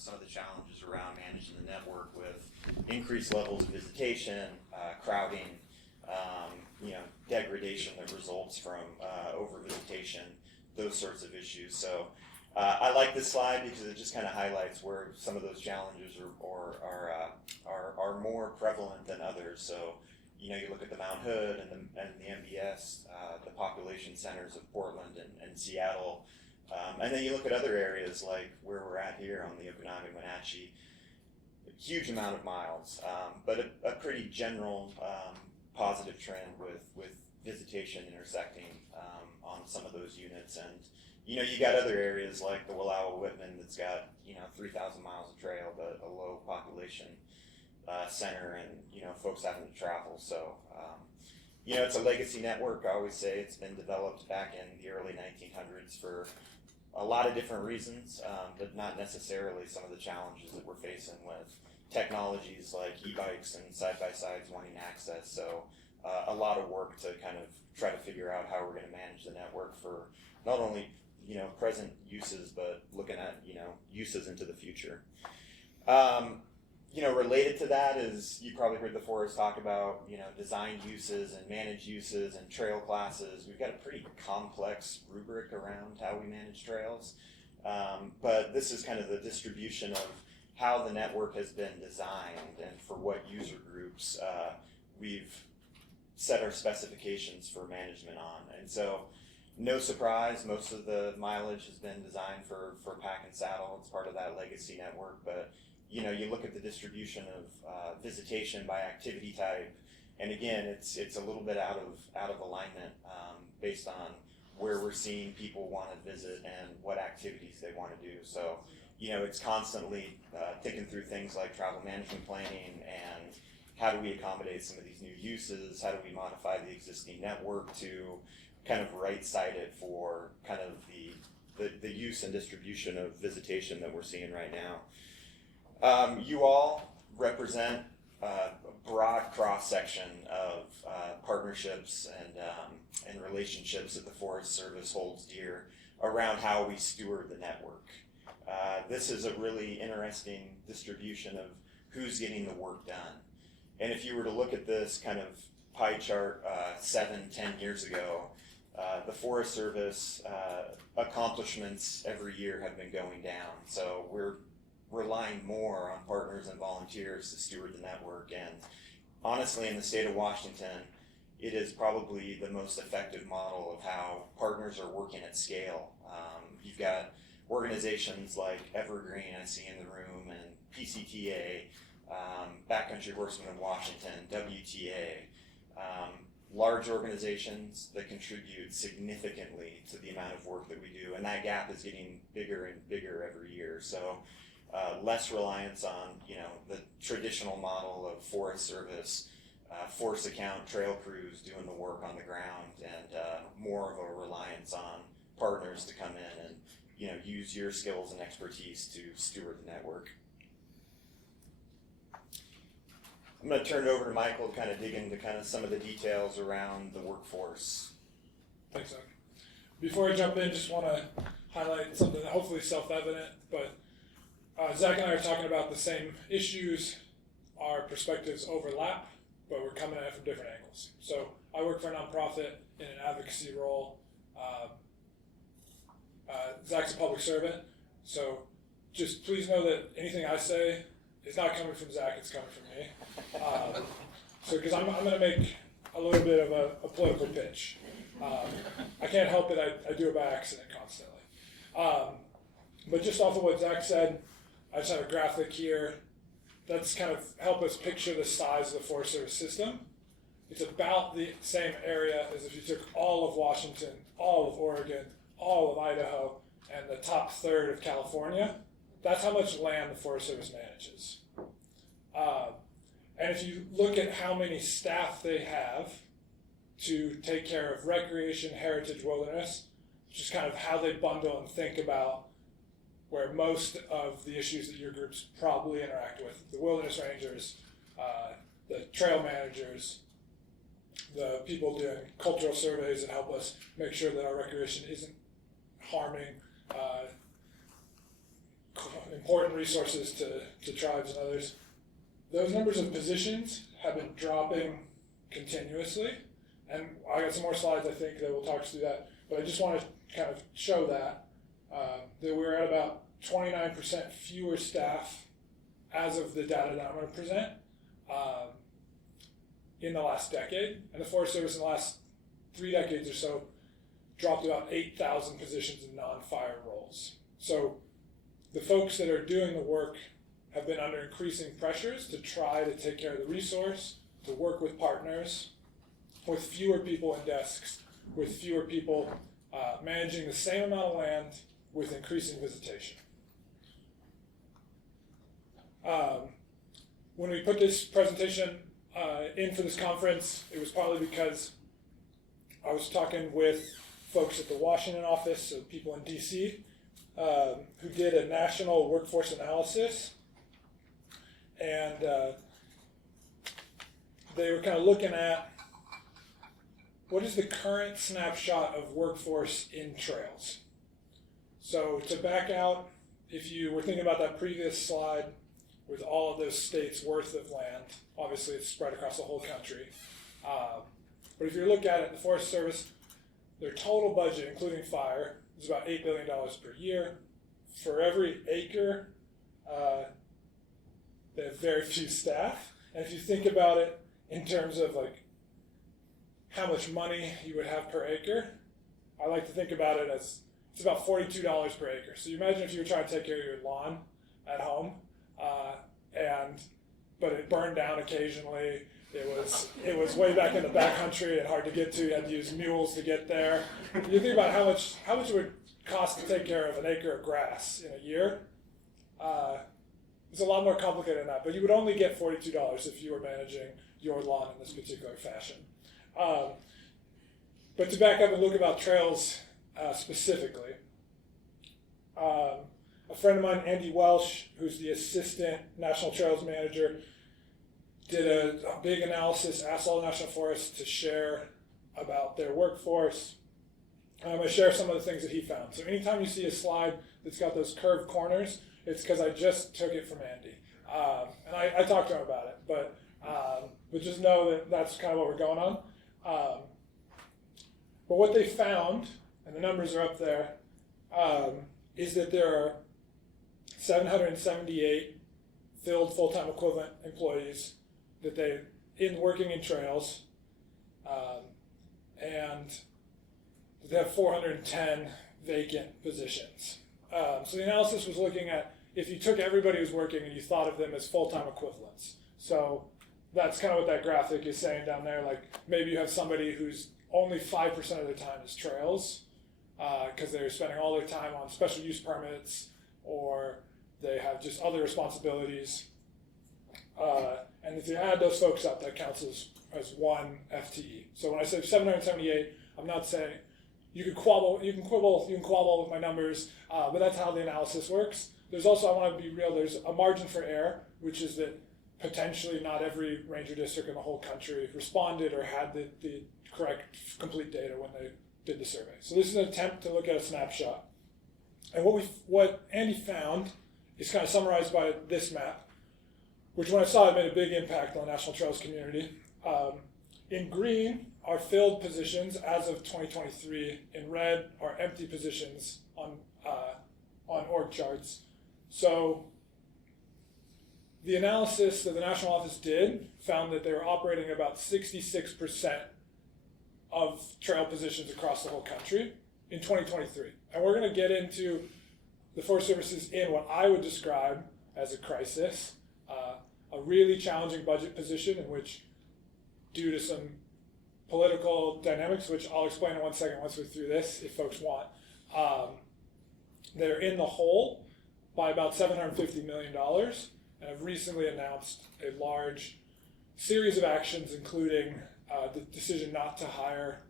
some of the challenges around managing the network with increased levels of visitation, crowding, degradation that results from over-visitation, those sorts of issues. So I like this slide because it just kind of highlights where some of those challenges are more prevalent than others. So you look at the Mount Hood and the MBS, the population centers of Portland and Seattle, and then you look at other areas like where we're at here on the Okanagan-Wenatchee. A huge amount of miles, but a pretty general positive trend with visitation intersecting on some of those units. And you got other areas like the Wallowa-Whitman that's got 3,000 miles of trail, but a low population center, and folks having to travel. So it's a legacy network. I always say it's been developed back in the early 1900s for a lot of different reasons, but not necessarily some of the challenges that we're facing with technologies like e-bikes and side-by-sides wanting access. So a lot of work to kind of try to figure out how we're going to manage the network for not only present uses, but looking at uses into the future. Related to that is, you probably heard the Forest talk about designed uses and managed uses and trail classes. We've got a pretty complex rubric around how we manage trails, but this is kind of the distribution of how the network has been designed and for what user groups we've set our specifications for management on. And so, no surprise, most of the mileage has been designed for pack and saddle. It's part of that legacy network, but you look at the distribution of visitation by activity type, and again, it's a little bit out of alignment based on where we're seeing people want to visit and what activities they want to do. So, it's constantly thinking through things like travel management planning and how do we accommodate some of these new uses? How do we modify the existing network to kind of right-side it for kind of the use and distribution of visitation that we're seeing right now. You all represent a broad cross-section of partnerships and relationships that the Forest Service holds dear around how we steward the network. This is a really interesting distribution of who's getting the work done. And if you were to look at this kind of pie chart 7-10 years ago, the Forest Service accomplishments every year have been going down. So we're relying more on partners and volunteers to steward the network. And honestly, in the state of Washington, it is probably the most effective model of how partners are working at scale. You've got organizations like Evergreen, I see in the room, and PCTA, Backcountry Horsemen of Washington, WTA, large organizations that contribute significantly to the amount of work that we do, and that gap is getting bigger and bigger every year. So less reliance on the traditional model of Forest Service, force account trail crews doing the work on the ground, and more of a reliance on partners to come in and use your skills and expertise to steward the network. I'm going to turn it over to Michael to kind of dig into kind of some of the details around the workforce. Thanks, Zach. Before I jump in, just want to highlight something that hopefully is self-evident, but Zach and I are talking about the same issues. Our perspectives overlap, but we're coming at it from different angles. So I work for a nonprofit in an advocacy role. Zach's a public servant, so just please know that anything I say is not coming from Zach, it's coming from me. So because I'm going to make a little bit of a political pitch. I can't help it, I do it by accident constantly. But just off of what Zach said, I just have a graphic here. That's kind of help us picture the size of the Forest Service system. It's about the same area as if you took all of Washington, all of Oregon, all of Idaho, and the top third of California. That's how much land the Forest Service manages. And if you look at how many staff they have to take care of recreation, heritage, wilderness, which is kind of how they bundle and think about where most of the issues that your groups probably interact with, the wilderness rangers, the trail managers, the people doing cultural surveys that help us make sure that our recreation isn't harming important resources to tribes and others. Those numbers of positions have been dropping continuously, and I got some more slides I think that will talk us through that, but I just want to kind of show that we're at about 29% fewer staff as of the data that I'm going to present in the last decade, and the Forest Service in the last 3 decades or so dropped about 8,000 positions in non-fire roles. So the folks that are doing the work have been under increasing pressures to try to take care of the resource, to work with partners, with fewer people in desks, with fewer people managing the same amount of land with increasing visitation. When we put this presentation in for this conference, it was partly because I was talking with folks at the Washington office, so people in DC, who did a national workforce analysis, and they were kind of looking at what is the current snapshot of workforce in trails. So to back out, if you were thinking about that previous slide with all of those states' worth of land, obviously it's spread across the whole country. But if you look at it, the Forest Service, their total budget, including fire, is about $8 billion per year. For every acre, they have very few staff. And if you think about it in terms of like how much money you would have per acre, I like to think about it as it's about $42 per acre. So you imagine if you were trying to take care of your lawn at home, but it burned down occasionally. It was way back in the backcountry and hard to get to. You had to use mules to get there. You think about how much it would cost to take care of an acre of grass in a year. It's a lot more complicated than that, but you would only get $42 if you were managing your lawn in this particular fashion. But to back up and look about trails specifically, a friend of mine, Andy Welsh, who's the assistant National Trails Manager, did a big analysis, asked all the national forests to share about their workforce. I'm going to share some of the things that he found. So anytime you see a slide that's got those curved corners, it's because I just took it from Andy. And I talked to him about it, but just know that that's kind of what we're going on. But what they found, and the numbers are up there, is that there are 778 filled full-time equivalent employees that working in trails, and they have 410 vacant positions. So the analysis was looking at if you took everybody who's working and you thought of them as full-time equivalents. So that's kind of what that graphic is saying down there. Like maybe you have somebody who's only 5% of their time is trails, because they're spending all their time on special use permits, or they have just other responsibilities. And if you add those folks up, that counts as one FTE. So when I say 778, I'm not saying you can quibble with my numbers, but that's how the analysis works. There's also, I want to be real, there's a margin for error, which is that potentially not every ranger district in the whole country responded or had the correct, complete data when they did the survey. So this is an attempt to look at a snapshot. And what Andy found is kind of summarized by this map, which when I saw it made a big impact on the National Trails community. In green are filled positions as of 2023. In red are empty positions on org charts. So the analysis that the National Office did found that they were operating about 66% of trail positions across the whole country in 2023. And we're going to get into the Forest Service is in what I would describe as a crisis, a really challenging budget position in which, due to some political dynamics, which I'll explain in 1 second once we're through this, if folks want, they're in the hole by about $750 million, and have recently announced a large series of actions, including the decision not to hire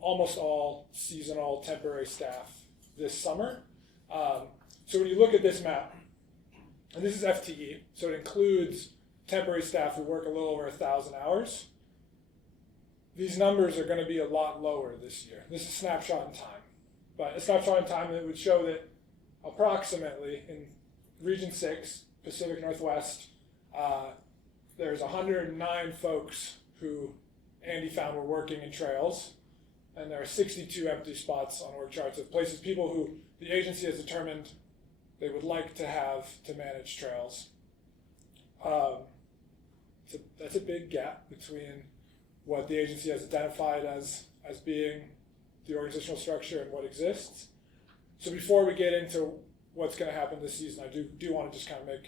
almost all seasonal temporary staff this summer. So when you look at this map, and this is FTE, so it includes temporary staff who work a little over 1,000 hours. These numbers are going to be a lot lower this year. This is a snapshot in time. But a snapshot in time that would show that approximately, in Region 6, Pacific Northwest, there's 109 folks who Andy found were working in trails, and there are 62 empty spots on org charts of places, people who the agency has determined they would like to have to manage trails. So that's a big gap between what the agency has identified as being the organizational structure and what exists. So before we get into what's going to happen this season, I do want to just kind of make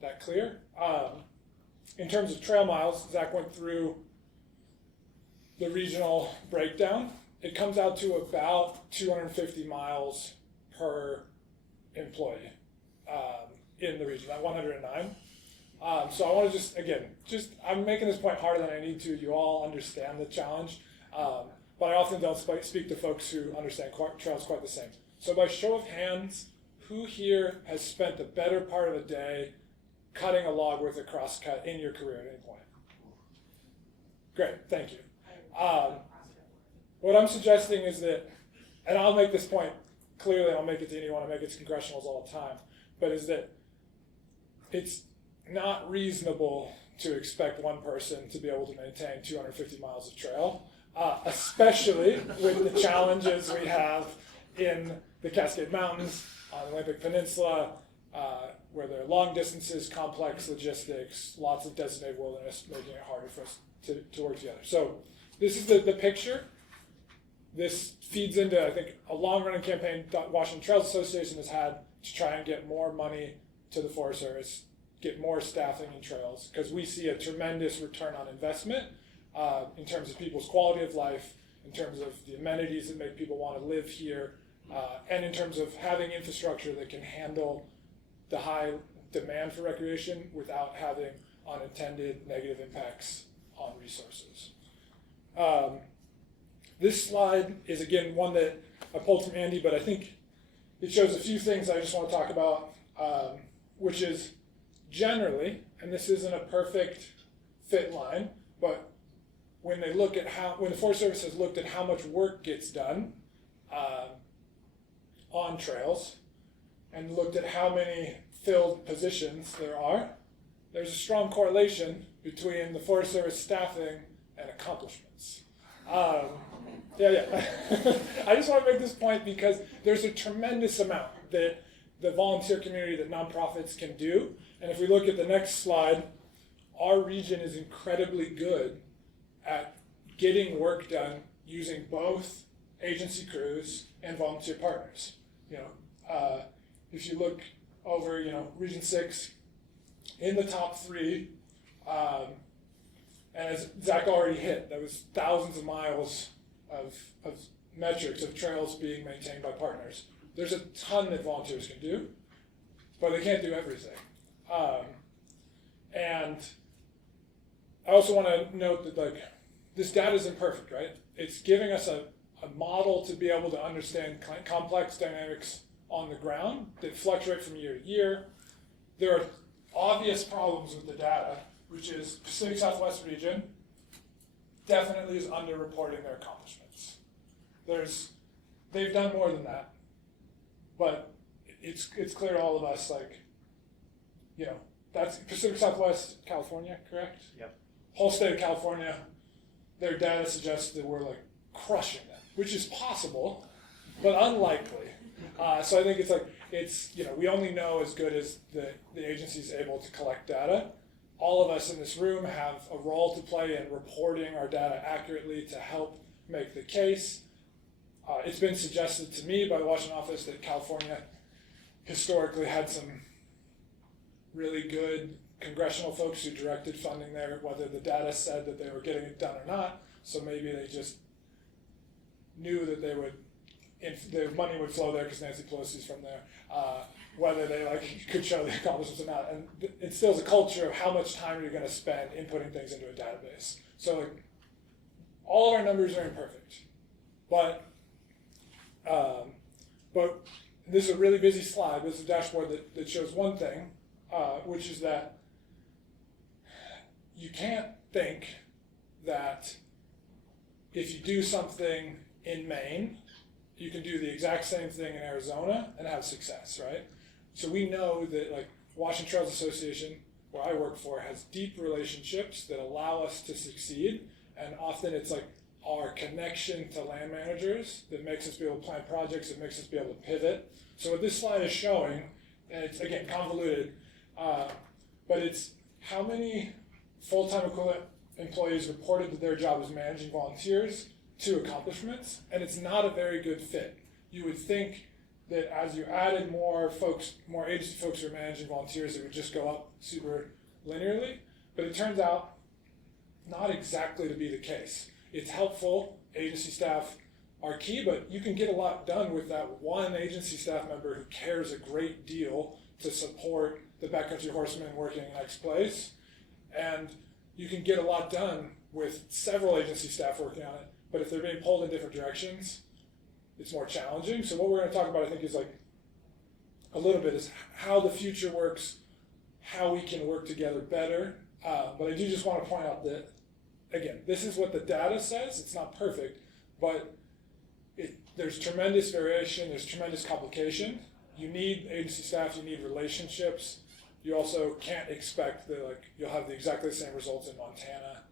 that clear. In terms of trail miles, Zach went through the regional breakdown. It comes out to about 250 miles per employee in the region, that 109. So I want to I'm making this point harder than I need to. You all understand the challenge, but I often don't speak to folks who understand trails quite the same. So by show of hands, who here has spent the better part of a day cutting a log with a crosscut in your career at any point? Great, thank you. What I'm suggesting is that, and I'll make this point clearly, I'll make it to anyone, I make it to congressionals all the time, but is that it's not reasonable to expect one person to be able to maintain 250 miles of trail, especially with the challenges we have in the Cascade Mountains, on the Olympic Peninsula, where there are long distances, complex logistics, lots of designated wilderness, making it harder for us to work together. So this is the picture. This feeds into, I think, a long-running campaign Washington Trails Association has had to try and get more money to the Forest Service, get more staffing in trails, because we see a tremendous return on investment in terms of people's quality of life, in terms of the amenities that make people want to live here, and in terms of having infrastructure that can handle the high demand for recreation without having unintended negative impacts on resources. This slide is, again, one that I pulled from Andy, but I think it shows a few things I just want to talk about, which is generally, and this isn't a perfect fit line, but when the Forest Service has looked at how much work gets done on trails and looked at how many filled positions there are, there's a strong correlation between the Forest Service staffing and accomplishments. I just want to make this point because there's a tremendous amount that the volunteer community, that nonprofits can do. And if we look at the next slide, our region is incredibly good at getting work done using both agency crews and volunteer partners. If you look over, Region 6, in the top 3, and as Zach already hit, there was thousands of miles of metrics of trails being maintained by partners. There's a ton that volunteers can do, but they can't do everything. And I also want to note that this data is imperfect, right? It's giving us a model to be able to understand complex dynamics on the ground that fluctuate from year to year. There are obvious problems with the data, which is Pacific Southwest region definitely is underreporting their accomplishments. They've done more than that, but it's clear to all of us, that's Pacific Southwest California, correct? Yep. Whole state of California, their data suggests that we're crushing them, which is possible, but unlikely. So I think we only know as good as the agency is able to collect data. All of us in this room have a role to play in reporting our data accurately to help make the case. It's been suggested to me by the Washington office that California historically had some really good congressional folks who directed funding there, whether the data said that they were getting it done or not. So maybe they just knew that the money would flow there because Nancy Pelosi's from there. Whether they could show the accomplishments or not, and it instills a culture of how much time you're going to spend inputting things into a database. So all of our numbers are imperfect, but this is a really busy slide. This is a dashboard that shows one thing, which is that you can't think that if you do something in Maine, you can do the exact same thing in Arizona and have success, right? So we know that like Washington Trails Association, where I work for, has deep relationships that allow us to succeed, and often it's like our connection to land managers that makes us be able to plan projects, that makes us be able to pivot. So what this slide is showing, and it's again convoluted, but it's how many full-time equivalent employees reported that their job is managing volunteers to accomplishments, and it's not a very good fit. You would think that as you added more folks, more agency folks who are managing volunteers, it would just go up super linearly, but it turns out not exactly to be the case. It's helpful, agency staff are key, but you can get a lot done with that one agency staff member who cares a great deal to support the backcountry horsemen working in X place, and you can get a lot done with several agency staff working on it, but if they're being pulled in different directions, it's more challenging. So what we're going to talk about, I think, is like a little bit is how the future works, how we can work together better. But I do just want to point out that, again, this is what the data says. It's not perfect, but there's tremendous variation, there's tremendous complication. You need agency staff, you need relationships. You also can't expect that like you'll have exactly the same results in Montana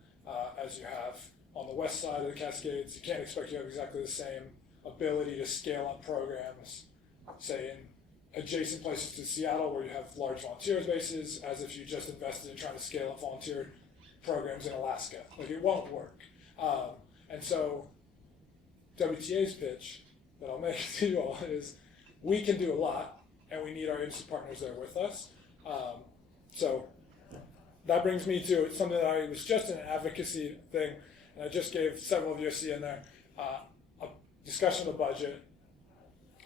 as you have on the west side of the Cascades. You can't expect you have exactly the same ability to scale up programs, say in adjacent places to Seattle where you have large volunteer bases, as if you just invested in trying to scale up volunteer programs in Alaska. Like it won't work. And so WTA's pitch that I'll make to you all is we can do a lot and we need our agency partners there with us. So that brings me to something that I was just an advocacy thing, and I just gave several of you a see in there, a discussion of the budget.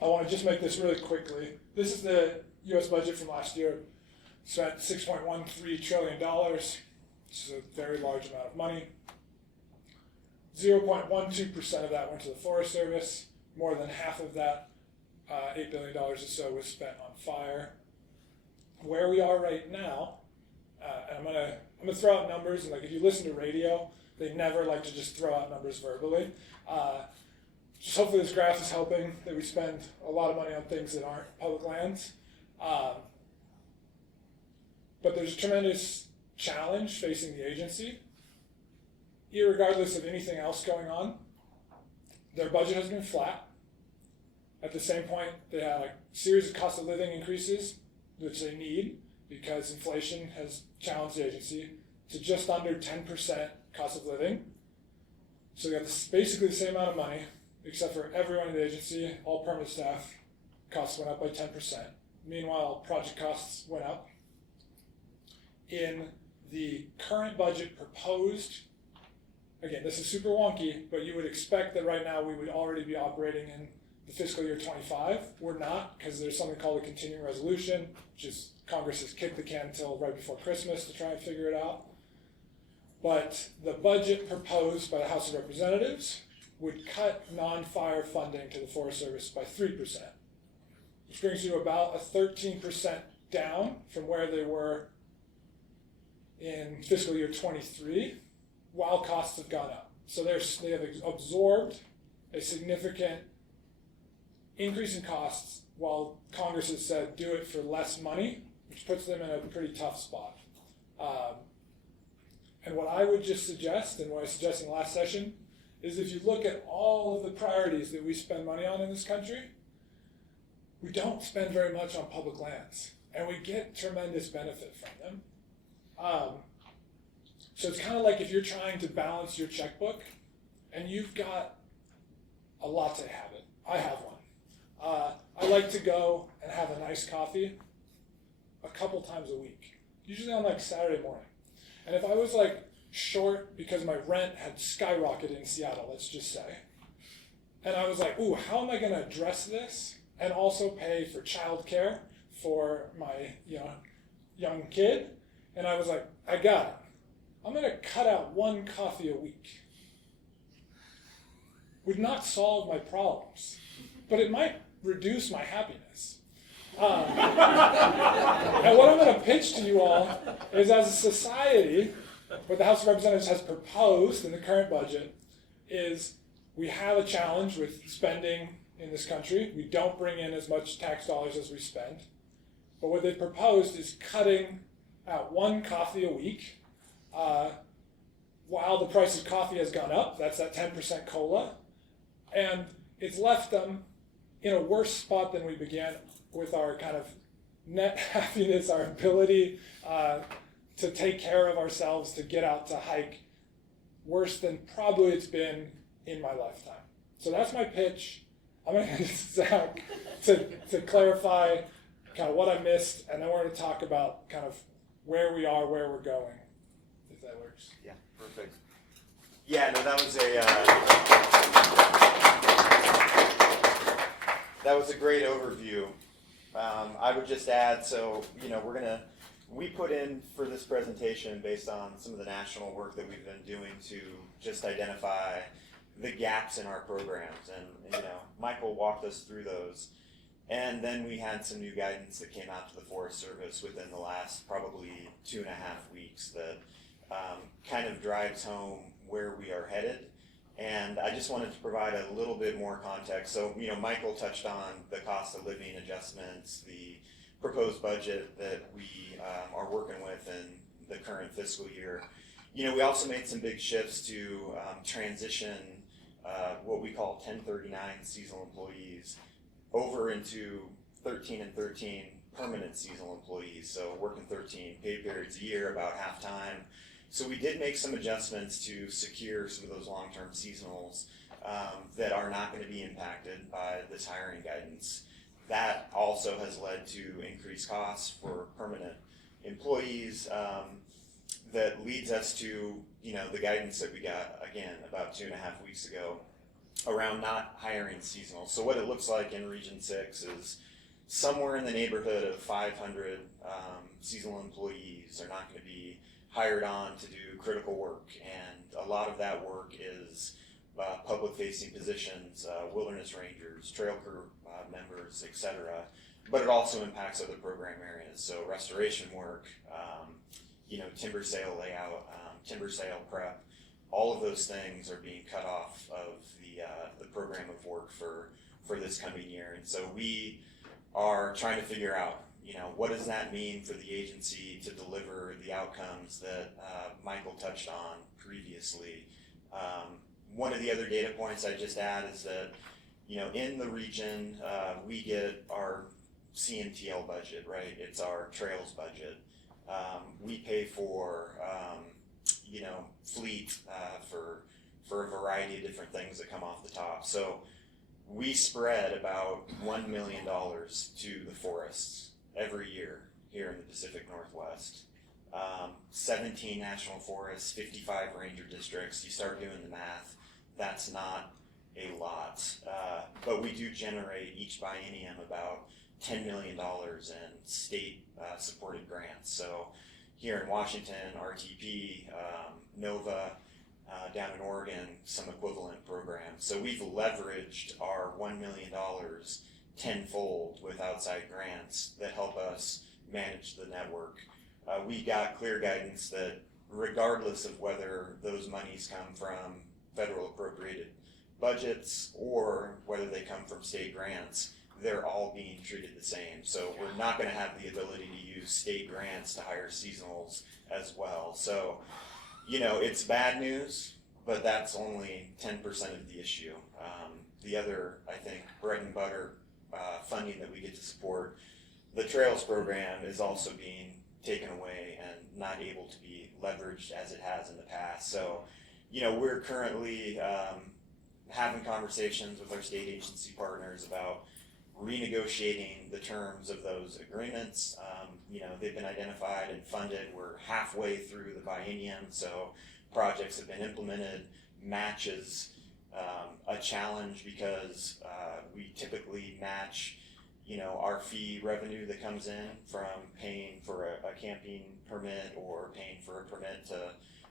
I want to just make this really quickly. This is the U.S. budget from last year. Spent $6.13 trillion. This is a very large amount of money. 0.12% of that went to the Forest Service. More than half of that, $8 billion or so, was spent on fire. Where we are right now, and I'm gonna throw out numbers, and like if you listen to radio, they never like to just throw out numbers verbally. Just hopefully this graph is helping that we spend a lot of money on things that aren't public lands. But there's a tremendous challenge facing the agency. Irregardless of anything else going on, their budget has been flat. At the same point, they had a series of cost of living increases, which they need because inflation has challenged the agency, to just under 10% cost of living. So they got basically the same amount of money, except for everyone in the agency, all permanent staff, costs went up by 10%. Meanwhile, project costs went up. In the current budget proposed, again, this is super wonky, but you would expect that right now we would already be operating in the fiscal year 25. We're not, because there's something called a continuing resolution, which is Congress has kicked the can until right before Christmas to try and figure it out. But the budget proposed by the House of Representatives would cut non-fire funding to the Forest Service by 3%, which brings you about a 13% down from where they were in fiscal year 23, while costs have gone up. So they have absorbed a significant increase in costs while Congress has said do it for less money, which puts them in a pretty tough spot. And what I would just suggest, and what I suggested in the last session, is if you look at all of the priorities that we spend money on in this country, we don't spend very much on public lands, and we get tremendous benefit from them. So it's kind of like if you're trying to balance your checkbook, and you've got a latte habit. I have one. I like to go and have a nice coffee a couple times a week, usually on like Saturday morning. And if I was like short because my rent had skyrocketed in Seattle, let's just say, and I was like, ooh, how am I going to address this and also pay for childcare for my young kid? And I was like, I got it. I'm going to cut out one coffee a week. Would not solve my problems, but it might reduce my happiness. And what I'm going to pitch to you all is, as a society, what the House of Representatives has proposed in the current budget is we have a challenge with spending in this country. We don't bring in as much tax dollars as we spend. But what they proposed is cutting out one coffee a week. While the price of coffee has gone up, that's that 10% COLA. And it's left them in a worse spot than we began, with our kind of net happiness, our ability to take care of ourselves, to get out to hike, worse than probably it's been in my lifetime. So that's my pitch. I'm going to hand it to Zach to clarify kind of what I missed, and then we're going to talk about kind of where we are, where we're going, if that works. Yeah, perfect. Yeah, no, that was a great overview. I would just add, so, we put in for this presentation based on some of the national work that we've been doing to just identify the gaps in our programs. And Michael walked us through those. And then we had some new guidance that came out to the Forest Service within the last probably 2.5 weeks that kind of drives home where we are headed. And I just wanted to provide a little bit more context. So, Michael touched on the cost of living adjustments, the proposed budget that we are working with in the current fiscal year. We also made some big shifts to transition what we call 1039 seasonal employees over into 13 and 13 permanent seasonal employees. So working 13 pay periods a year, about half time. So we did make some adjustments to secure some of those long-term seasonals that are not going to be impacted by this hiring guidance. That also has led to increased costs for permanent employees. That leads us to the guidance that we got again about 2.5 weeks ago around not hiring seasonal. So what it looks like in Region 6 is somewhere in the neighborhood of 500 seasonal employees are not going to be hired on to do critical work, and a lot of that work is public-facing positions, wilderness rangers, trail crew members, etc. But it also impacts other program areas, so restoration work, timber sale layout, timber sale prep. All of those things are being cut off of the program of work for this coming year, and so we are trying to figure out, what does that mean for the agency to deliver the outcomes that Michael touched on previously. One of the other data points I just add is that, in the region, we get our CMTL budget, right? It's our trails budget. We pay for, fleet for a variety of different things that come off the top. So we spread about $1 million to the forests every year here in the Pacific Northwest. 17 national forests, 55 ranger districts. You start doing the math, that's not a lot. But we do generate each biennium about $10 million in state supported grants. So here in Washington, RTP, NOVA, down in Oregon, some equivalent programs. So we've leveraged our $1 million tenfold with outside grants that help us manage the network. We got clear guidance that regardless of whether those monies come from federal appropriated budgets or whether they come from state grants, they're all being treated the same. So we're not going to have the ability to use state grants to hire seasonals as well. So, it's bad news, but that's only 10% of the issue. The other, I think, bread and butter funding that we get to support, the Trails program, is also being taken away and not able to be leveraged as it has in the past. So, we're currently having conversations with our state agency partners about renegotiating the terms of those agreements. They've been identified and funded. We're halfway through the biennium, so projects have been implemented. Match is a challenge because we typically match, our fee revenue that comes in from paying for a camping permit or paying for a permit to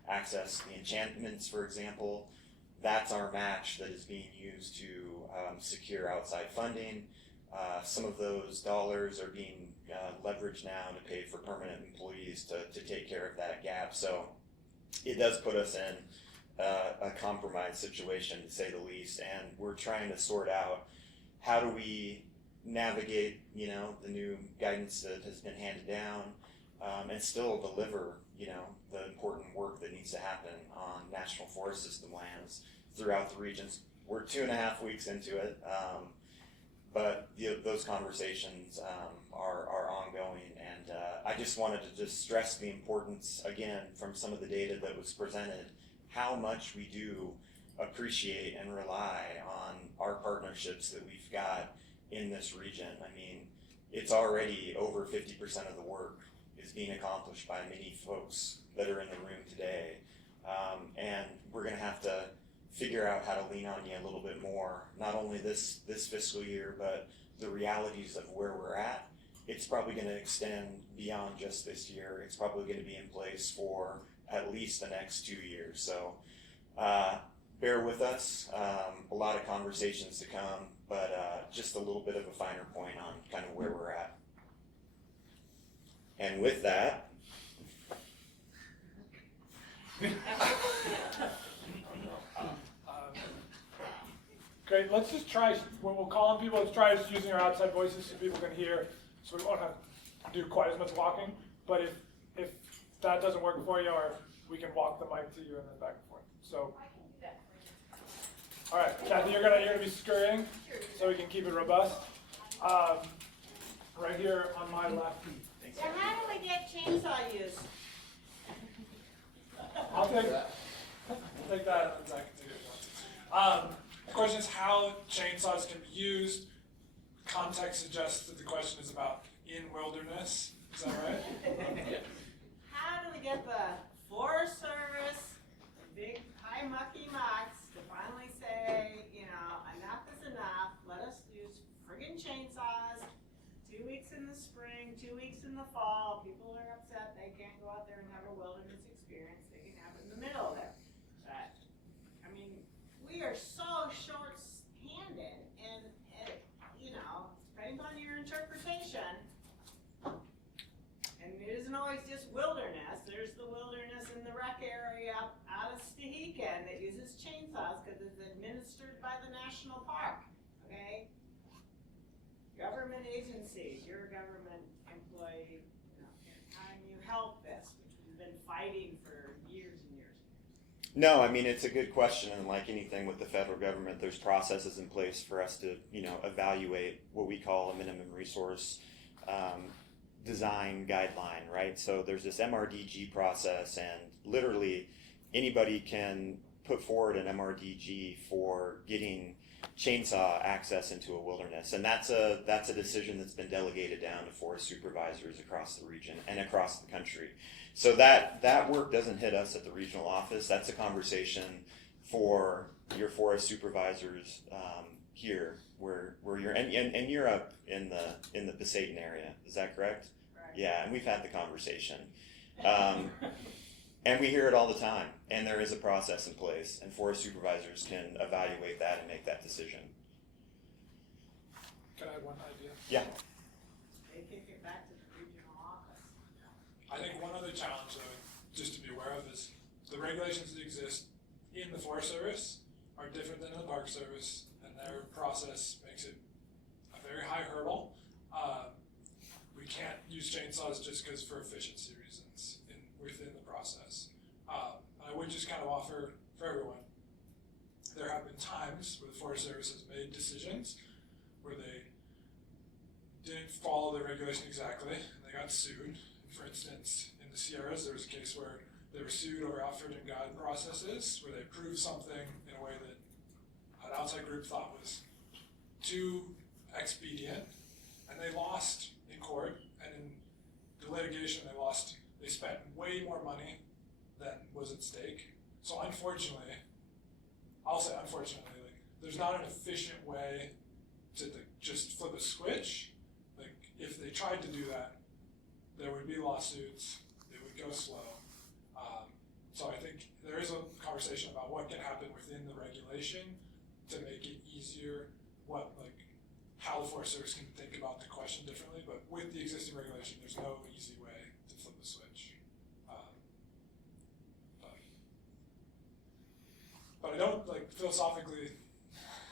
access the enchantments, for example. That's our match that is being used to secure outside funding. Some of those dollars are being leveraged now to pay for permanent employees to take care of that gap. So it does put us in a compromised situation, to say the least, and we're trying to sort out how do we navigate, the new guidance that has been handed down, and still deliver, the important work that needs to happen on National Forest System lands throughout the regions. We're 2.5 weeks into it, but those conversations are ongoing, and I just wanted to just stress the importance, again, from some of the data that was presented, how much we do appreciate and rely on our partnerships that we've got in this region. I mean, it's already over 50% of the work is being accomplished by many folks that are in the room today, and we're going to have to figure out how to lean on you a little bit more, not only this fiscal year, but the realities of where we're at. It's probably going to extend beyond just this year. It's probably going to be in place for at least the next 2 years. So bear with us. A lot of conversations to come, but just a little bit of a finer point on kind of where we're at. And with that, great, let's just try, when we'll call on people, let's try just using our outside voices so people can hear, so we won't have to do quite as much walking. But if that doesn't work for you, or we can walk the mic to you and then back and forth. So, all right, Kathy, you're gonna be scurrying, so we can keep it robust. Right here on my left. So how do we get chainsaw use? I'll take that. And then Zach can take it. The question is how chainsaws can be used. Context suggests that the question is about in wilderness. Is that right? How do we get the Forest Service, the big high mucky mucks, to finally say, enough is enough, let us use friggin' chainsaws, 2 weeks in the spring, 2 weeks in the fall, people are upset they can't go out there and have a wilderness experience, they can have it in the middle there. But, we are so short-handed, and depending on your interpretation, and it isn't always just wilderness. There's the wilderness in the rec area out of Stehekin that uses chainsaws because it's administered by the national park. Okay? Government agencies, you're a government employee, and you help this, which we've been fighting for years and years. no, I mean, it's a good question, and like anything with the federal government, there's processes in place for us to, evaluate what we call a minimum resource design guideline, right? So there's this MRDG process, and literally anybody can put forward an MRDG for getting chainsaw access into a wilderness, and that's a decision that's been delegated down to forest supervisors across the region and across the country. So that work doesn't hit us at the regional office. That's a conversation for your forest supervisors here, where you're and you're up in the Pasayten area. Is that correct? Right. Yeah, and we've had the conversation. And we hear it all the time, and there is a process in place, and forest supervisors can evaluate that and make that decision. Can I have one idea? Yeah. They kick it back to the regional office. I think one other challenge, though, just to be aware of, is the regulations that exist in the Forest Service are different than in the Park Service, and their process makes it a very high hurdle. We can't use chainsaws just because for efficiency reasons within the process. I would just kind of offer for everyone, there have been times where the Forest Service has made decisions where they didn't follow the regulation exactly, and they got sued. For instance, in the Sierras, there was a case where they were sued over outfit and guide processes, where they proved something in a way that an outside group thought was too expedient, and they lost in court, and in the litigation they spent way more money than was at stake. So unfortunately, I'll say unfortunately, there's not an efficient way to just flip a switch. If they tried to do that, there would be lawsuits, it would go slow. So I think there is a conversation about what can happen within the regulation to make it easier, how the Forest Service can think about the question differently, but with the existing regulation, there's no easy way to flip the switch. But I don't philosophically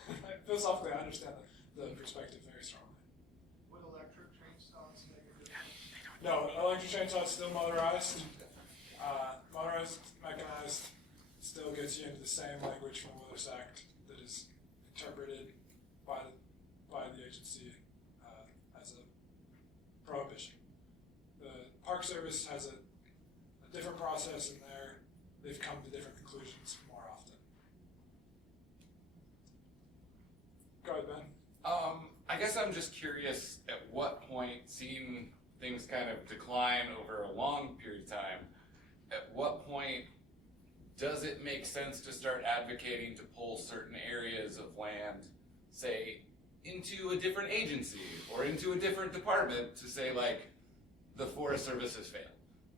I understand the perspective very strongly. No, an electric chainsaw is still motorized. Motorized, mechanized, still gets you into the same language from the Willis Act that is interpreted by the agency as a prohibition. The Park Service has a different process, and they've come to different conclusions more often. Go ahead, Ben. I guess I'm just curious at what point, seeing things kind of decline over a long period of time, at what point does it make sense to start advocating to pull certain areas of land, say, into a different agency or into a different department to say, like, the Forest Service has failed?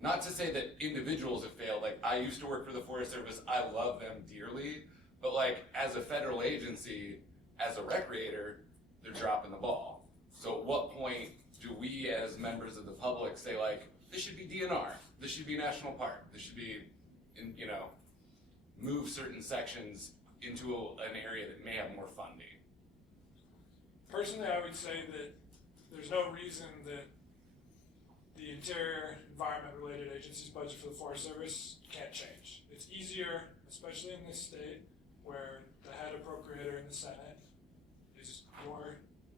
Not to say that individuals have failed. Like, I used to work for the Forest Service. I love them dearly. But, like, as a federal agency, as a recreator, they're dropping the ball. So at what point do we as members of the public say, like, this should be DNR, this should be national park, this should be, move certain sections into an area that may have more funding? Personally, I would say that there's no reason that the Interior Environment-related agency's budget for the Forest Service can't change. It's easier, especially in this state, where the head appropriator in the Senate is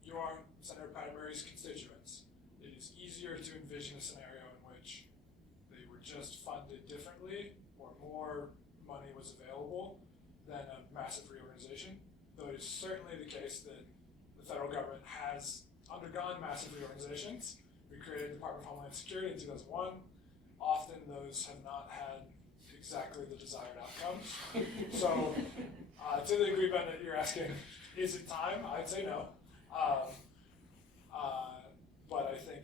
your Senator Pat Murray's constituents. It is easier to envision a scenario in which they were just funded differently or more money was available than a massive reorganization, though it is certainly the case that the federal government has undergone massive reorganizations. We created the Department of Homeland Security in 2001. Often those have not had exactly the desired outcomes. So to the degree, Ben, that you're asking, is it time? I'd say no. But I think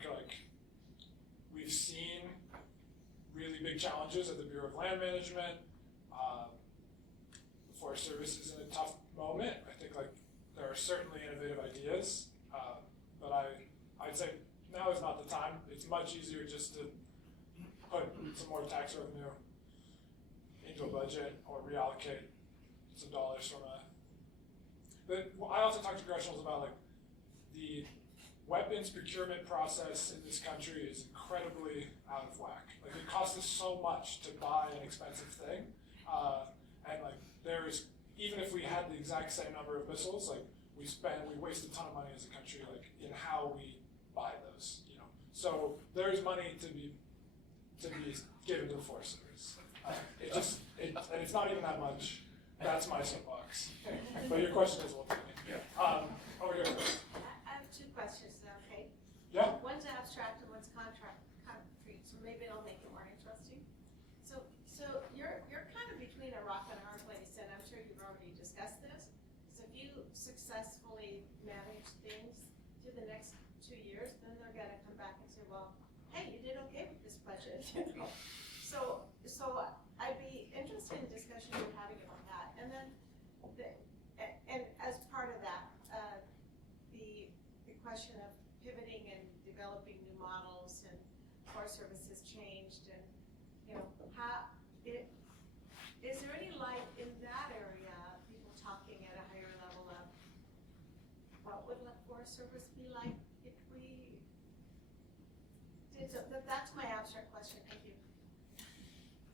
we've seen really big challenges at the Bureau of Land Management. The Forest Service is in a tough moment. I think there are certainly innovative ideas, but I'd say now is not the time. It's much easier just to put some more tax revenue into a budget or reallocate some dollars from I also talked to congressionals about the weapons procurement process in this country is incredibly out of whack. It costs us so much to buy an expensive thing, and there is, even if we had the exact same number of missiles, we waste a ton of money as a country in how we buy those. So there's money to be given to the Forest Service. And it's not even that much. That's my soapbox. But your question is, well, over here. I have two questions now, okay? Yeah. One's abstract and one's concrete, so maybe it'll make it more interesting. So you're kind of between a rock and a hard place, and I'm sure you've already discussed this. Because if you successfully manage things through the next 2 years, then they're gonna come back and say, well, hey, you did okay with this budget. So I'd be interested in discussion you're having about that. And then, and as part of that, the question of pivoting and developing new models, and Forest Service has changed, and is there any light in that area? People talking at a higher level of what would Forest Service be like if we did so? That's my abstract question. Thank you.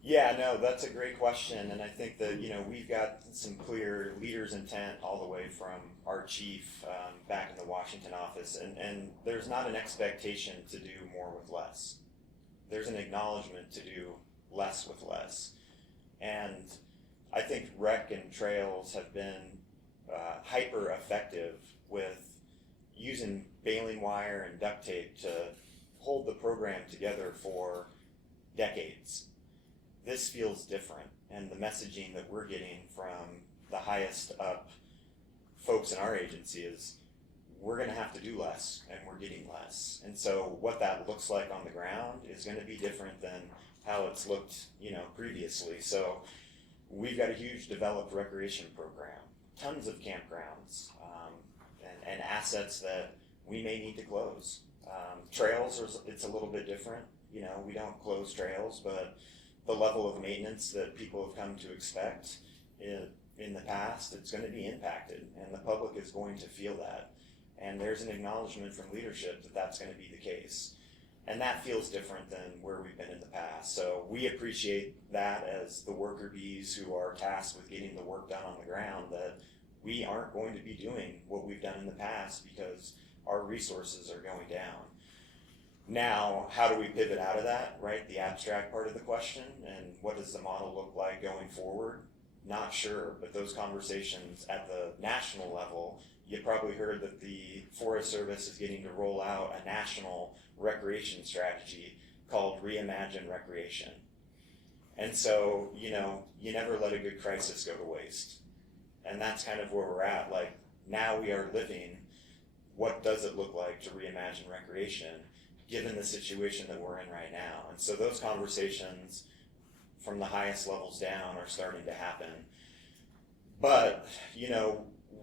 Yeah, no, that's a great question, and I think that we've got some clear leader's intent all the way from our chief back in the Washington office, and there's not an expectation to do more with less. There's an acknowledgement to do less with less, and I think rec and trails have been hyper effective with using baling wire and duct tape to hold the program together for decades. This feels different, and the messaging that we're getting from the highest up folks in our agency is we're going to have to do less, and we're getting less. And so what that looks like on the ground is going to be different than how it's looked, previously. So we've got a huge developed recreation program, tons of campgrounds, and assets that we may need to close. Trails, it's a little bit different. We don't close trails, but the level of maintenance that people have come to expect in the past, it's going to be impacted, and the public is going to feel that. And there's an acknowledgement from leadership that that's going to be the case. And that feels different than where we've been in the past. So we appreciate that as the worker bees who are tasked with getting the work done on the ground, that we aren't going to be doing what we've done in the past because our resources are going down. Now, how do we pivot out of that, right? The abstract part of the question, and what does the model look like going forward? Not sure, but those conversations at the national level, you probably heard that the Forest Service is getting to roll out a national recreation strategy called Reimagine Recreation. And so, you never let a good crisis go to waste. And that's kind of where we're at. Like, now we are living, what does it look like to reimagine recreation given the situation that we're in right now? And so those conversations from the highest levels down are starting to happen. But,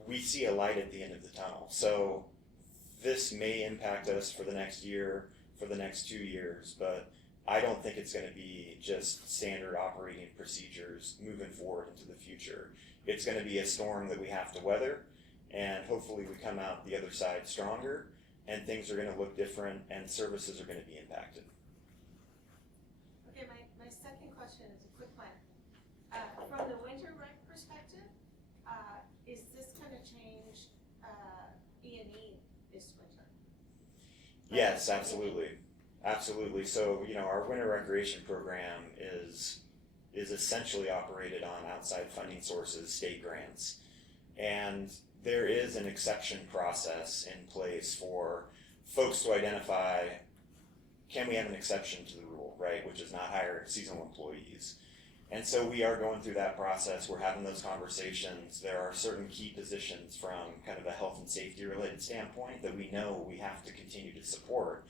we see a light at the end of the tunnel. So this may impact us for the next year, for the next 2 years, but I don't think it's going to be just standard operating procedures moving forward into the future. It's going to be a storm that we have to weather, and hopefully we come out the other side stronger, and things are going to look different, and services are going to be impacted. Okay, my second question is a quick one. From the winter rec perspective, is this gonna change E&E this winter? Yes, absolutely. Absolutely. So, our winter recreation program is essentially operated on outside funding sources, state grants. And there is an exception process in place for folks to identify, can we have an exception to the rule, right? Which is not hire seasonal employees. And so we are going through that process. We're having those conversations. There are certain key positions from kind of a health and safety related standpoint that we know we have to continue to support.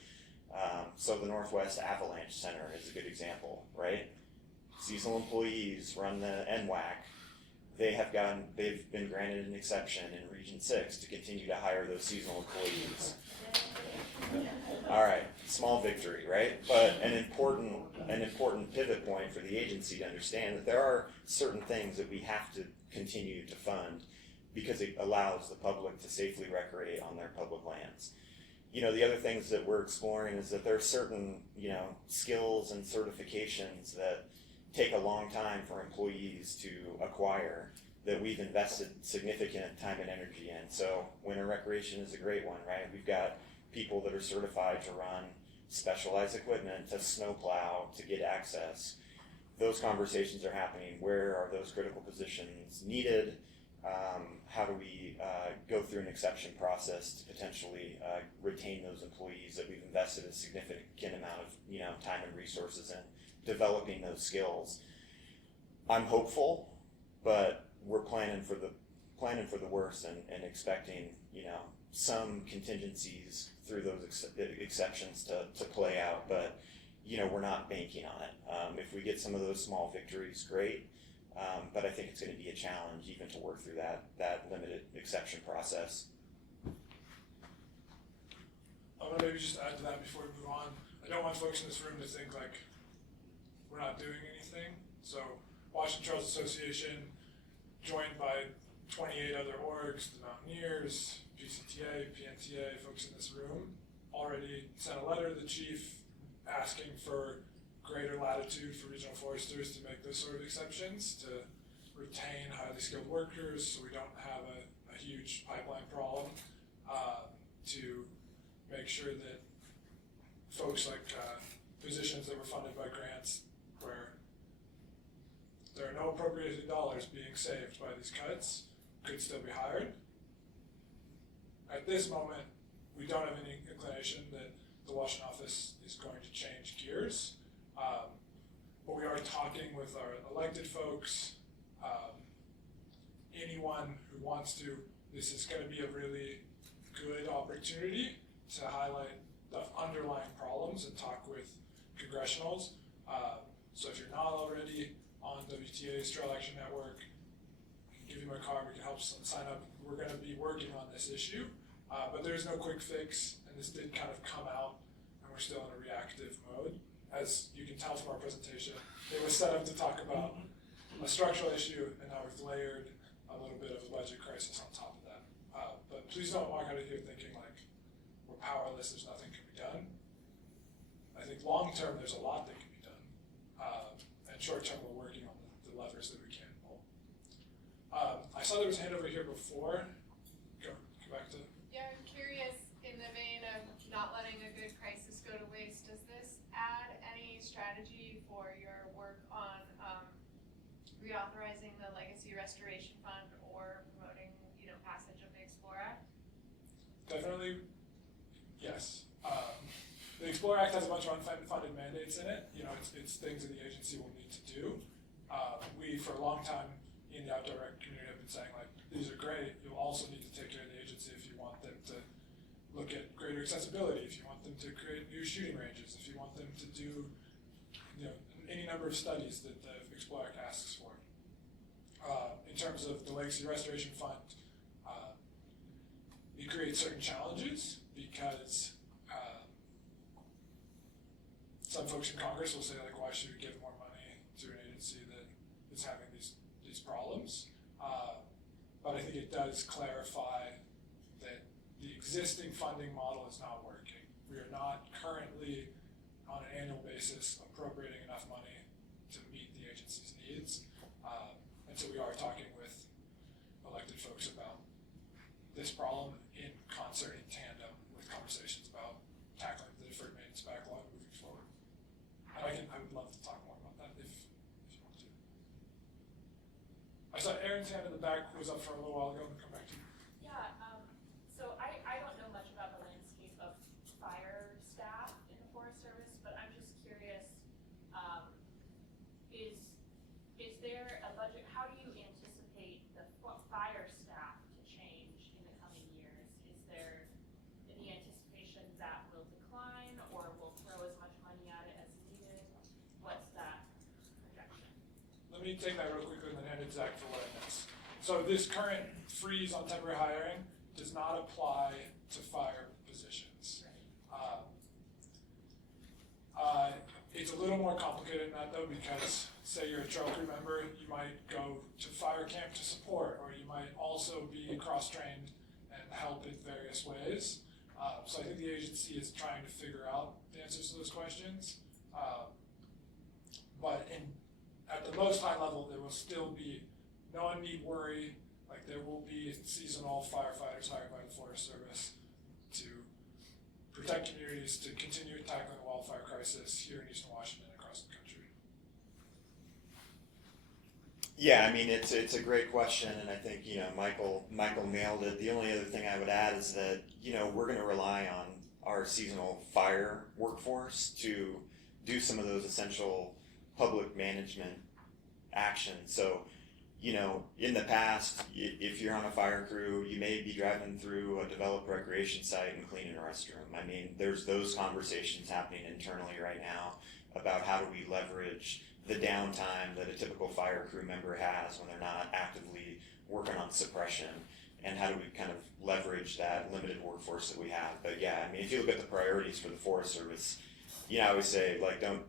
So the Northwest Avalanche Center is a good example, right? Seasonal employees run the NWAC. They've been granted an exception in Region 6 to continue to hire those seasonal employees. All right, small victory, right? But an important pivot point for the agency to understand that there are certain things that we have to continue to fund because it allows the public to safely recreate on their public lands. The other things that we're exploring is that there are certain, skills and certifications that take a long time for employees to acquire that we've invested significant time and energy in. So winter recreation is a great one, right? We've got people that are certified to run specialized equipment, to snowplow, to get access. Those conversations are happening. Where are those critical positions needed? How do we go through an exception process to potentially retain those employees that we've invested a significant amount of time and resources in developing those skills? I'm hopeful, but we're planning for the worst and expecting some contingencies through those exceptions to play out, but we're not banking on it. If we get some of those small victories, great, but I think it's going to be a challenge even to work through that limited exception process. I'm gonna maybe just add to that before we move on. I don't want folks in this room to think like we're not doing anything. So Washington Trails Association, joined by 28 other orgs, the Mountaineers, PCTA, PNTA, folks in this room, already sent a letter to the chief asking for greater latitude for regional foresters to make those sort of exceptions to retain highly skilled workers so we don't have a huge pipeline problem, to make sure that folks like positions that were funded by grants where there are no appropriated dollars being saved by these cuts could still be hired. At this moment, we don't have any inclination that the Washington office is going to change gears, but we are talking with our elected folks, anyone who wants to. This is going to be a really good opportunity to highlight the underlying problems and talk with congressionals. So if you're not already on WTA's Trail Action Network, I can give you my card, we can help sign up. We're going to be working on this issue, but there's no quick fix, and this did kind of come out, and we're still in a reactive mode. As you can tell from our presentation, it was set up to talk about a structural issue, and now we've layered a little bit of a budget crisis on top of that. But please don't walk out of here thinking like we're powerless, there's nothing can be done. long-term, there's a lot that can be done. And short-term, we're working on the levers that we can pull. I saw there was a hand over here before. Go back to. Yeah, I'm curious, in the vein of not letting a good crisis go to waste, does this add any strategy for your work on reauthorizing the Legacy Restoration Fund or promoting, passage of the Explore Act? Definitely, yes. The Explore Act has a bunch of unfunded mandates in it. It's things that the agency will need to do. We, for a long time in the outdoor rec community, have been saying, like, these are great. You'll also need to take care of the agency if you want them to look at greater accessibility, if you want them to create new shooting ranges, if you want them to do, any number of studies that the Explore Act asks for. In terms of the Legacy Restoration Fund, it creates certain challenges because some folks in Congress will say, like, why should we give more money to an agency that is having these problems? But I think it does clarify that the existing funding model is not working. We are not currently, on an annual basis, appropriating enough money to meet the agency's needs. And so we are talking with elected folks about this problem in concert, in tandem, with conversations about tackling the deferred maintenance backlog moving forward. And I would love to talk more about that if you want to. I saw Aaron's hand in the back who was up for a little while ago. I'm going to come back to you. Yeah, so I don't know much about the landscape of fire staff in the Forest Service, but I'm just curious, is there a budget, how do you anticipate the fire staff to change in the coming years? Is there any anticipation that will decline or will throw as much money at it as needed? What's that projection? Let me take that real quickly and then hand it to Zach for what it means. So this current freeze on temporary hiring does not apply to fire positions. It's a little more complicated than that though, because say you're a trail crew member, you might go to fire camp to support, or you might also be cross-trained and help in various ways. So I think the agency is trying to figure out the answers to those questions. But at the most high level, there will still be, no one need worry, like there will be seasonal firefighters hired by the Forest Service to protect communities, to continue tackling the wildfire crisis here in Eastern Washington and across the country. Yeah, I mean, it's a great question, and I think, Michael nailed it. The only other thing I would add is that, we're going to rely on our seasonal fire workforce to do some of those essential public management actions. So, in the past, if you're on a fire crew, you may be driving through a developed recreation site and cleaning a restroom. I mean, there's those conversations happening internally right now about how do we leverage the downtime that a typical fire crew member has when they're not actively working on suppression, and how do we kind of leverage that limited workforce that we have. But yeah, I mean, if you look at the priorities for the Forest Service, I always say, like, don't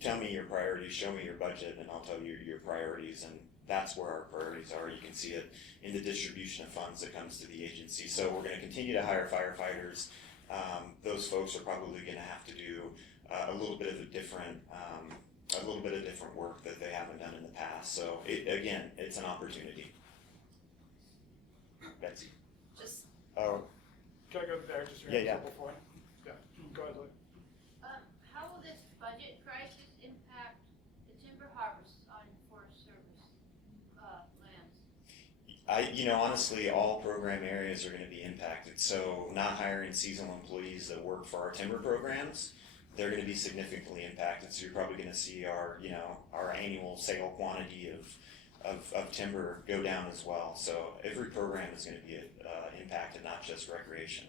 tell me your priorities, show me your budget, and I'll tell you your priorities. And that's where our priorities are. You can see it in the distribution of funds that comes to the agency. So we're going to continue to hire firefighters. Those folks are probably going to have to do a little bit of different work that they haven't done in the past. So it's an opportunity. Betsy. Just, Oh, Can I go there just Yeah. before? Yeah, go ahead, Lloyd. How will this budget crisis impact the timber harvest on Forest Service lands? Honestly, all program areas are going to be impacted. So not hiring seasonal employees that work for our timber programs, they're going to be significantly impacted. So you're probably going to see our annual sale quantity of timber go down as well. So every program is going to be impacted, not just recreation.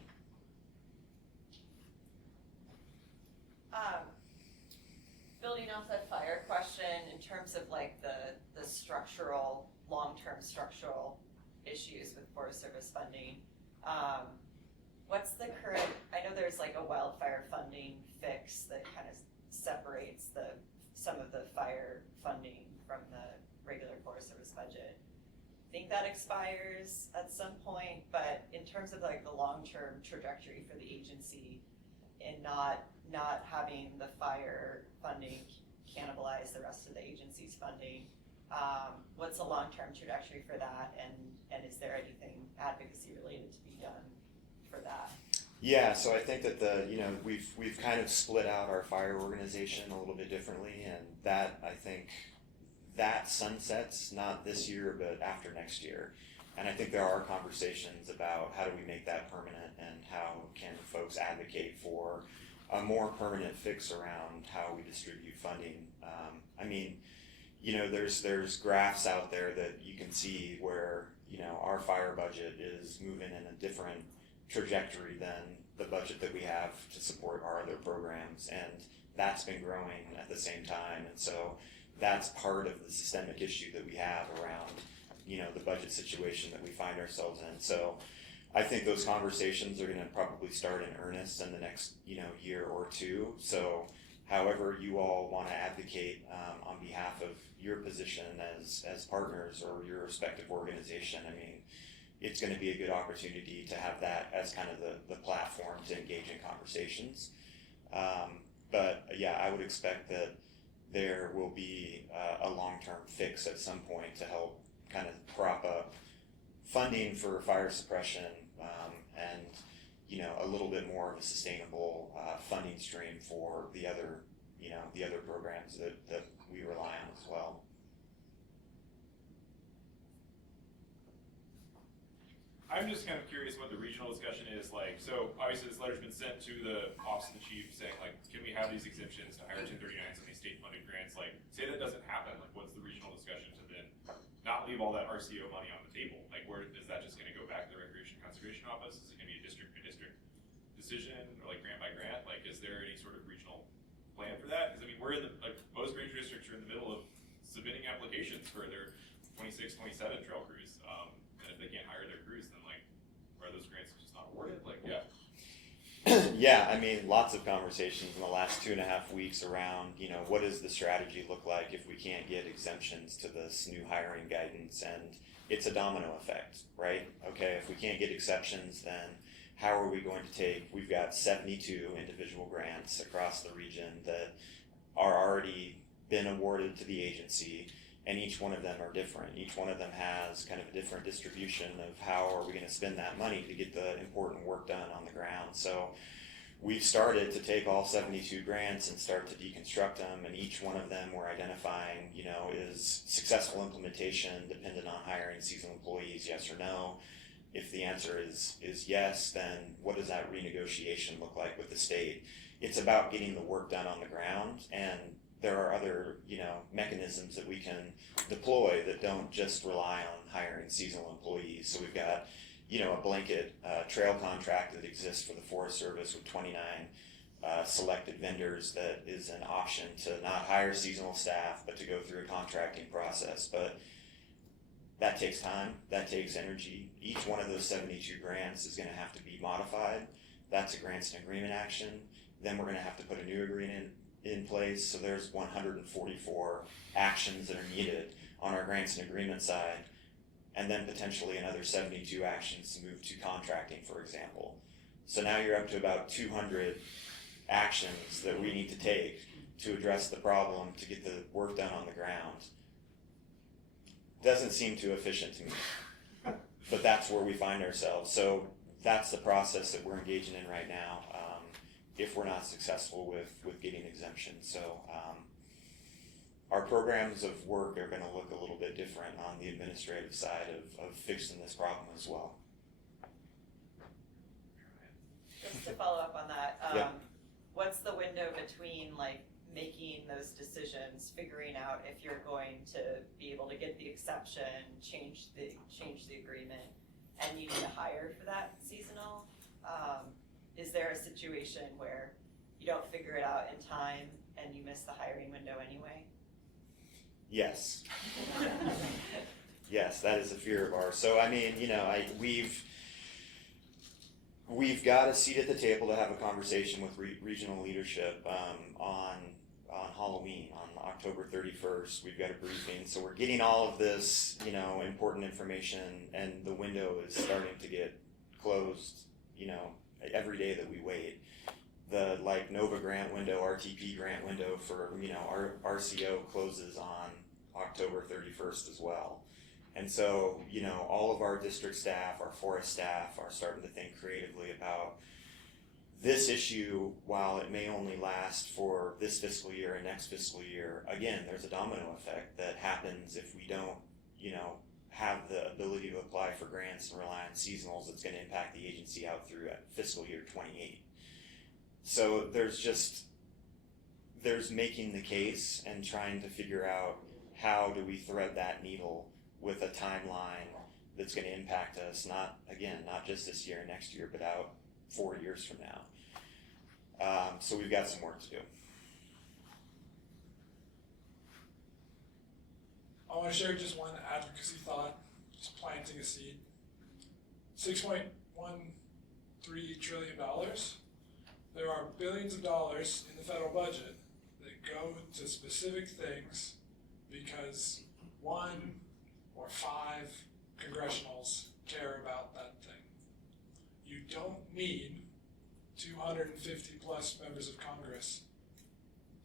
Building off that fire question, in terms of like the structural, long-term structural issues with Forest Service funding, what's the current, I know there's like a wildfire funding fix that kind of separates some of the fire funding from the regular Forest Service budget. I think that expires at some point, but in terms of like the long-term trajectory for the agency and not not having the fire funding cannibalize the rest of the agency's funding. What's the long-term trajectory for that, and is there anything advocacy related to be done for that? Yeah, so I think that we've kind of split out our fire organization a little bit differently, and that I think that sunsets not this year but after next year. And I think there are conversations about how do we make that permanent and how can folks advocate for a more permanent fix around how we distribute funding. I mean, there's graphs out there that you can see where, our fire budget is moving in a different trajectory than the budget that we have to support our other programs, and that's been growing at the same time. And so that's part of the systemic issue that we have around, the budget situation that we find ourselves in. So I think those conversations are going to probably start in earnest in the next, year or two. So however you all want to advocate on behalf of your position as partners or your respective organization, I mean, it's going to be a good opportunity to have that as kind of the platform to engage in conversations. But yeah, I would expect that there will be a long-term fix at some point to help kind of prop up funding for fire suppression and a little bit more of a sustainable funding stream for the other programs that we rely on as well. I'm just kind of curious what the regional discussion is like. So obviously this letter's been sent to the office of the chief saying like, can we have these exemptions to hire 1039s on these state funded grants? Like, say that doesn't happen, like what's the regional discussion to then not leave all that RCO money on the table? Like, where is that just gonna go back to the Recreation Conservation Office? Is it gonna be a district by district decision or like grant by grant? Like, is there any sort of regional plan for that? Because I mean, we're in most ranger districts are in the middle of submitting applications for their 26, 27 trail crews. And if they can't hire their crews, then like, are those grants just not awarded? Like, yeah. Yeah, I mean, lots of conversations in the last 2.5 weeks around, what does the strategy look like if we can't get exemptions to this new hiring guidance? And it's a domino effect, right? Okay, if we can't get exceptions, then how are we going to take, we've got 72 individual grants across the region that are already been awarded to the agency, and each one of them are different. Each one of them has kind of a different distribution of how are we going to spend that money to get the important work done on the ground. So we've started to take all 72 grants and start to deconstruct them, and each one of them we're identifying, is successful implementation dependent on hiring seasonal employees, yes or no. If the answer is yes, then what does that renegotiation look like with the state? It's about getting the work done on the ground, and there are other, mechanisms that we can deploy that don't just rely on hiring seasonal employees. So we've got, a blanket trail contract that exists for the Forest Service with 29 selected vendors that is an option to not hire seasonal staff, but to go through a contracting process. But that takes time, that takes energy. Each one of those 72 grants is going to have to be modified. That's a grants and agreement action. Then we're going to have to put a new agreement in place. So there's 144 actions that are needed on our grants and agreement side, and then potentially another 72 actions to move to contracting, for example. So now you're up to about 200 actions that we need to take to address the problem, to get the work done on the ground. Doesn't seem too efficient to me, but that's where we find ourselves. So that's the process that we're engaging in right now, if we're not successful with getting exemptions. So our programs of work are going to look a little bit different on the administrative side of fixing this problem as well. Just to follow up on that, Yeah. What's the window between like making those decisions, figuring out if you're going to be able to get the exception, change the agreement, and you need to hire for that seasonal? Is there a situation where you don't figure it out in time and you miss the hiring window anyway? Yes. Yes, that is a fear of ours. So I mean, we've got a seat at the table to have a conversation with regional leadership on Halloween, on October 31st. We've got a briefing, so we're getting all of this, important information, and the window is starting to get closed, every day that we wait. the like Nova grant window, RTP grant window for, our RCO closes on October 31st as well. And so, all of our district staff, our forest staff are starting to think creatively about this issue. While it may only last for this fiscal year and next fiscal year, again, there's a domino effect that happens if we don't, have the ability to apply for grants and rely on seasonals. It's going to impact the agency out through fiscal year 28. So there's making the case and trying to figure out how do we thread that needle with a timeline that's going to impact us, not just this year and next year, but out 4 years from now. So we've got some work to do. I want to share just one advocacy thought, just planting a seed. $6.13 trillion. There are billions of dollars in the federal budget that go to specific things because 1 or 5 congressionals care about that thing. You don't need 250 plus members of Congress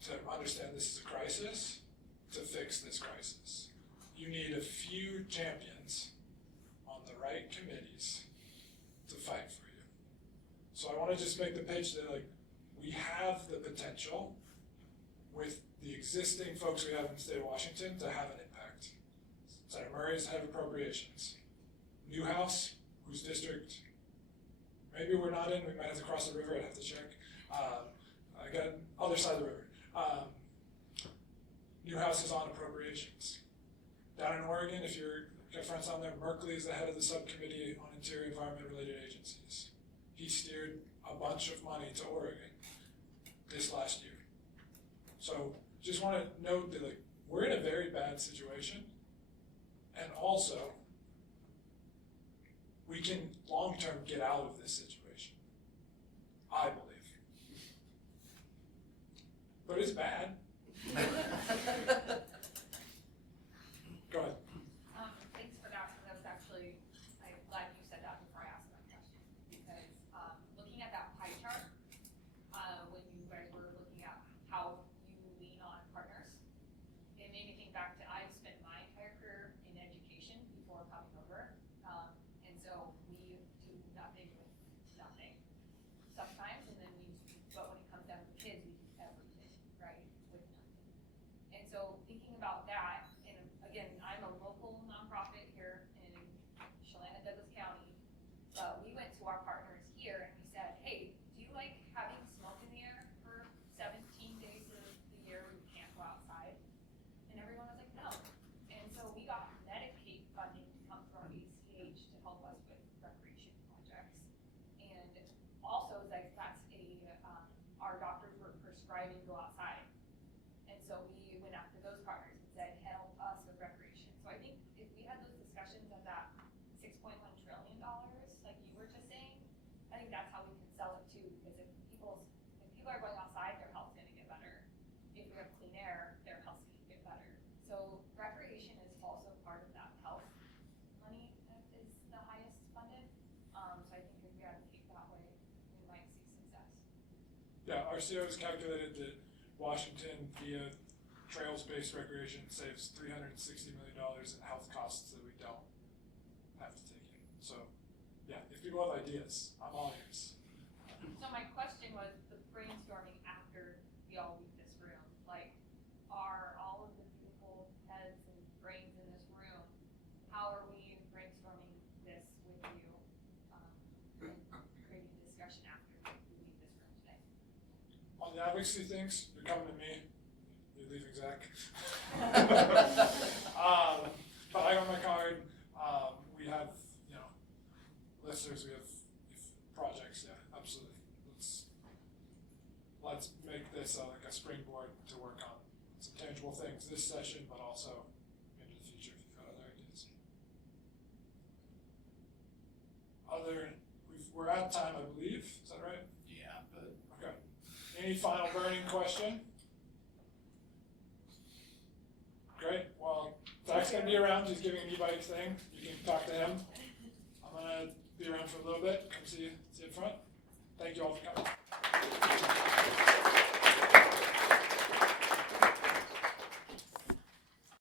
to understand this is a crisis, to fix this crisis. You need a few champions on the right committees to fight for you. So I want to just make the pitch that we have the potential with the existing folks we have in the state of Washington to have an impact. Senator Murray's head of appropriations. Newhouse, whose district maybe we're not in, we might have to cross the river, I'd have to check. I got other side of the river. Newhouse is on appropriations. Down in Oregon, if you're got friends on there, Merkley is the head of the subcommittee on interior environment related agencies. He steered a bunch of money to Oregon this last year. So just want to note that we're in a very bad situation, and also we can long term get out of this situation, I believe. But it's bad. Go ahead. Thanks for that, because that's actually, I'm glad you said that before I asked that question. Because looking at that pie chart, when you guys were looking at how you lean on partners, it made me think back to I've spent my entire career in education before coming over. And so we do nothing with nothing sometimes, but when it comes down to the kids, we do everything, right, with nothing. And so thinking about that, and again, I'm a local nonprofit here in Chelan, Douglas County, but we went to our partners here and we said, hey, do you like having smoke in the air for 17 days of the year when you can't go outside? And everyone was like, no. And so we got Medicaid funding to come through our ACH to help us with recreation projects. And also, that's our doctors were prescribing go outside. And so we went after those partners and said, help us with recreation. So I think if we had those discussions at that $6.1 trillion, like you were just saying, I think that's how we can sell it too. Because if people are going outside, their health's gonna get better. If we have clean air, their health's gonna get better. So recreation is also part of that health money that is the highest funded. So I think if we advocate that way, we might see success. Yeah, RCO has calculated that Washington via trails-based recreation saves $360 million in health costs that we don't have to take in. So, yeah, if people have ideas, I'm all ears. So my question was the brainstorming after we all leave this room. Like, are all of the beautiful heads and brains in this room, how are we brainstorming this with you and creating discussion after we leave this room today? On the advocacy things, you're coming to me. You're leaving Zach. But I got my card. We have, listeners. We have projects. Yeah, absolutely. Let's make this like a springboard to work on some tangible things this session, but also into the future if you've got other ideas. We're out of time, I believe. Is that right? Yeah, but Okay. Any final burning question? Great. Well, Zach's going to be around. He's giving an e-bike thing. You can talk to him. I'm going to be around for a little bit. Come see you up front. Thank you all for coming. Thank you.